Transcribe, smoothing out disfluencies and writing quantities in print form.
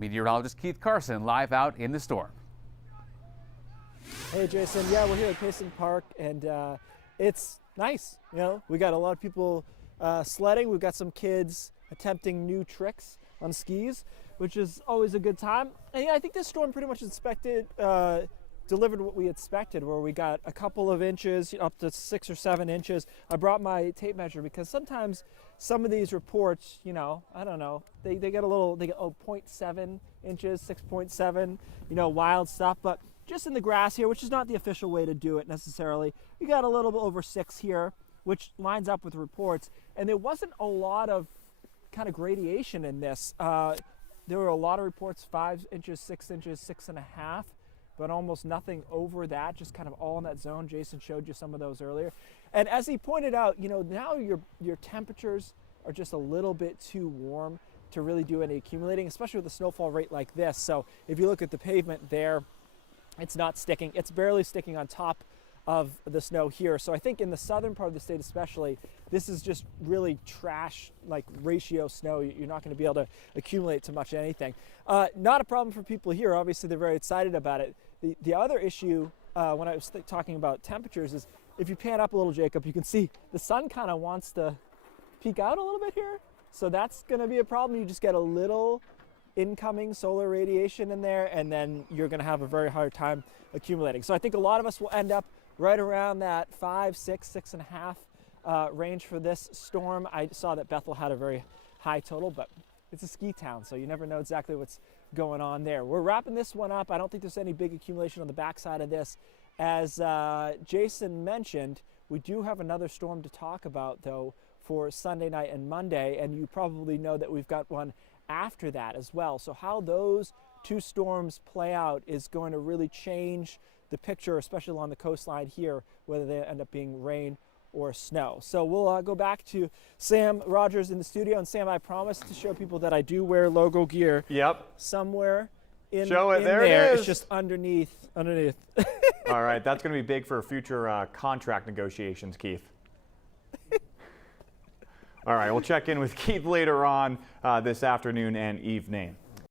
Meteorologist Keith Carson live out in the storm. Hey Jason, yeah, we're here at Payson Park and it's nice. You know, we got a lot of people sledding. We've got some kids attempting new tricks on skis, which is always a good time. And yeah, I think this storm pretty much delivered what we expected, where we got a couple of inches, up to 6 or 7 inches. I brought my tape measure because sometimes some of these reports, you know, I don't know, they get a little, they get 0.7 inches, 6.7, you know, wild stuff. But just in the grass here, which is not the official way to do it necessarily, you got a little bit over 6 here, which lines up with reports. And there wasn't a lot of kind of gradation in this. There were a lot of reports, 5 inches, 6 inches, 6.5. But almost nothing over that, just kind of all in that zone. Jason showed you some of those earlier. And as he pointed out, you know, now your temperatures are just a little bit too warm to really do any accumulating, especially with a snowfall rate like this. So if you look at the pavement there, it's not sticking. It's barely sticking on top of the snow here. So I think in the southern part of the state especially, this is just really trash, like ratio snow. You're not going to be able to accumulate to much anything. Not a problem for people here. Obviously, they're very excited about it. The other issue when I was talking about temperatures is if you pan up a little, Jacob, you can see the sun kind of wants to peek out a little bit here. So that's going to be a problem. You just get a little incoming solar radiation in there, and then you're going to have a very hard time accumulating. So I think a lot of us will end up right around that 5, 6, 6.5 range for this storm. I saw that Bethel had a very high total, but it's a ski town, so you never know exactly what's going on there. We're wrapping this one up. I don't think there's any big accumulation on the backside of this. As Jason mentioned, we do have another storm to talk about, though, for Sunday night and Monday, and you probably know that we've got one after that as well. So how those two storms play out is going to really change the picture, especially along the coastline here, whether they end up being rain or snow. So we'll go back to Sam Rogers in the studio. And Sam, I promised to show people that I do wear logo gear. Yep. Somewhere in, show it. in there. there. It is. It's just underneath. All right, that's going to be big for future contract negotiations, Keith. All right, we'll check in with Keith later on this afternoon and evening.